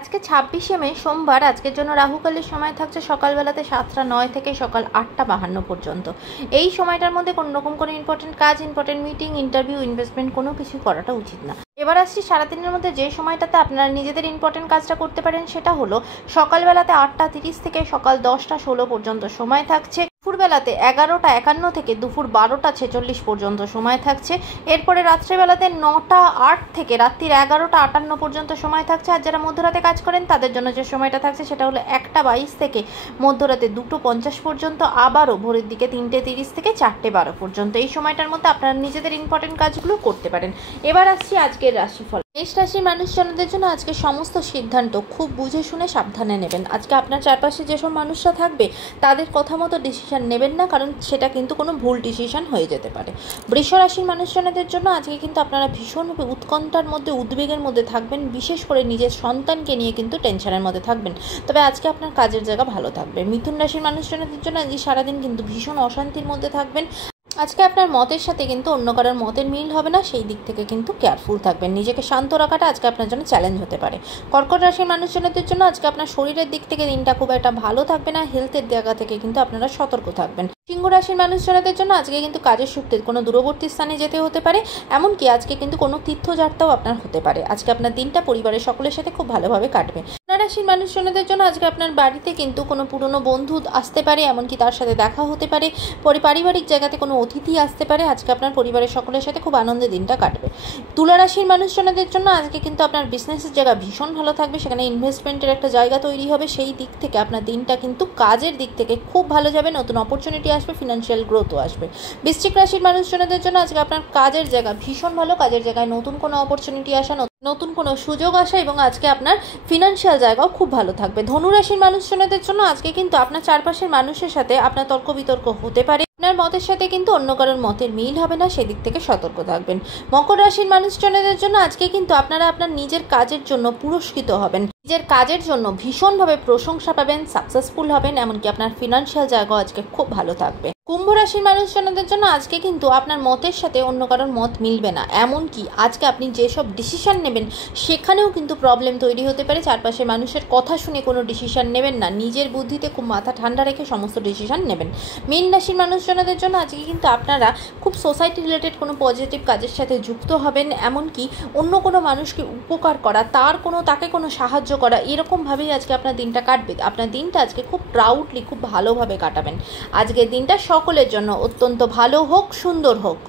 আজকে 26শে মে সোমবার। আজকের জন্য রাহুকালের সময় থাকছে সকালবেলাতে 7টা 9 থেকে সকাল 8টা 52 পর্যন্ত। এই সময়টার মধ্যে কোনো রকম কোনো ইম্পর্টেন্ট কাজ, ইম্পর্টেন্ট মিটিং, ইন্টারভিউ, ইনভেস্টমেন্ট কোনো কিছু করাটা উচিত না। এবার আসছি সারাদিনের মধ্যে যে সময়টাতে আপনারা নিজেদের ইম্পর্টেন্ট কাজটা করতে পারেন সেটা হলো সকালবেলাতে 8টা 30 থেকে সকাল 10টা 16 পর্যন্ত সময় থাকছে। দুপুরবেলাতে 11টা 51 থেকে দুপুর 12টা 46 পর্যন্ত সময় থাকছে। এরপরে রাত্রেবেলাতে 9টা 8 থেকে রাত্রির 11টা 58 পর্যন্ত সময় থাকছে। আর যারা মধ্যরাতে কাজ করেন তাদের জন্য যে সময়টা থাকছে সেটা হলো 1টা 22 থেকে মধ্যরাতে 2টো 50 পর্যন্ত, আবারও ভোরের দিকে 3টে 30 থেকে 4টে 12 পর্যন্ত। এই সময়টার মধ্যে আপনারা নিজেদের ইম্পর্টেন্ট কাজগুলো করতে পারেন। এবার আসছি আজকের রাশিফল। মেষ রাশির মানুষজনদের জন্য আজকে সমস্ত সিদ্ধান্ত খুব বুঝে শুনে সাবধানে নেবেন। আজকে আপনার চারপাশে যেসব মানুষরা থাকবে তাদের কথা মতো ডিসিশন নেবেন না, কারণ সেটা কিন্তু কোনো ভুল ডিসিশন হয়ে যেতে পারে। বৃষ রাশির মানুষজনদের জন্য আজকে কিন্তু আপনারা ভীষণভাবে উৎকণ্ঠার মধ্যে, উদ্বেগের মধ্যে থাকবেন। বিশেষ করে নিজের সন্তানকে নিয়ে কিন্তু টেনশনের মধ্যে থাকবেন। তবে আজকে আপনার কাজের জায়গা ভালো থাকবে। মিথুন রাশির মানুষজনদের জন্য আজকে সারাদিন কিন্তু ভীষণ অশান্তির মধ্যে থাকবেন। আজকে আপনার মতের সাথে কিন্তু অন্য কারোর মতের মিল হবে না, সেই দিক থেকে কিন্তু কেয়ারফুল থাকবেন। নিজেকে শান্ত রাখাটা আজকে আপনার জন্য চ্যালেঞ্জ হতে পারে। কর্কট রাশির মানুষজনদের জন্য আজকে আপনার শরীরের দিক থেকে দিনটা খুব একটা ভালো থাকবে না, হেলথের জায়গা থেকে কিন্তু আপনারা সতর্ক থাকবেন। সিংহ রাশির মানুষজনদের জন্য আজকে কিন্তু কাজের সূত্রে কোনো দূরবর্তী স্থানে যেতে হতে পারে, এমনকি আজকে কিন্তু কোনো তীর্থযাত্রাও আপনার হতে পারে। আজকে আপনার দিনটা পরিবারের সকলের সাথে খুব ভালোভাবে কাটবে। কন্যা রাশির মানুষজনদের জন্য আজকে আপনার বাড়িতে কিন্তু কোনো পুরনো বন্ধু আসতে পারে, এমনকি তার সাথে দেখা হতে পারে। পারিবারিক জায়গাতে কোনো অতিথি আসতে পারে। আজকে আপনার পরিবারের সকলের সাথে খুব আনন্দে দিনটা কাটবে। তুলা রাশির মানুষজনদের জন্য আজকে কিন্তু আপনার বিজনেসের জায়গা ভীষণ ভালো থাকবে, সেখানে ইনভেস্টমেন্টের একটা জায়গা তৈরি হবে। সেই দিক থেকে আপনার দিনটা কিন্তু কাজের দিক থেকে খুব ভালো যাবে, নতুন অপরচুনিটি আসবে, ফিনান্সিয়াল গ্রোথও আসবে। বৃশ্চিক রাশির মানুষজনদের জন্য আজকে আপনার কাজের জায়গা ভীষণ ভালো, কাজের জায়গায় নতুন কোনো অপরচুনিটি আসা, নতুন কোনো সুযোগ আসা, এবং আজকে আপনার ফিনান্সিয়াল জায়গাও খুব ভালো থাকবে। ধনুরাশির মানুষজনদের জন্য আজকে কিন্তু আপনার চারপাশের মানুষের সাথে আপনার তর্ক বিতর্ক হতে পারে। আপনার মতের সাথে কিন্তু অন্য কারোর মতের মিল হবে না, সেদিক থেকে সতর্ক থাকবেন। মকর রাশির মানুষজনদের জন্য আজকে কিন্তু আপনারা আপনার নিজের কাজের জন্য পুরস্কৃত হবেন, নিজের কাজের জন্য ভীষণভাবে প্রশংসা পাবেন, সাকসেসফুল হবেন, এমনকি আপনার ফিনান্সিয়াল জায়গাও আজকে খুব ভালো থাকবে। কুম্ভ রাশির মানুষজনদের জন্য আজকে কিন্তু আপনার মতের সাথে অন্য কারোর মত মিলবে না, এমনকি আজকে আপনি যেসব ডিসিশন নেবেন সেখানেও কিন্তু প্রবলেম তৈরি হতে পারে। চারপাশের মানুষের কথা শুনে কোনো ডিসিশন নেবেন না, নিজের বুদ্ধিতে খুব মাথা ঠান্ডা রেখে সমস্ত ডিসিশন নেবেন। মীন রাশির মানুষজনদের জন্য আজকে কিন্তু আপনারা খুব সোসাইটি রিলেটেড কোনো পজিটিভ কাজের সাথে যুক্ত হবেন, এমনকি অন্য কোনো মানুষকে উপকার করা, তাকে কোনো সাহায্য করা, এরকমভাবেই আজকে আপনার দিনটা কাটবে। আপনার দিনটা আজকে খুব প্রাউডলি, খুব ভালোভাবে কাটাবেন। আজকের দিনটা সকলের জন্য অত্যন্ত ভালো হোক, সুন্দর হোক।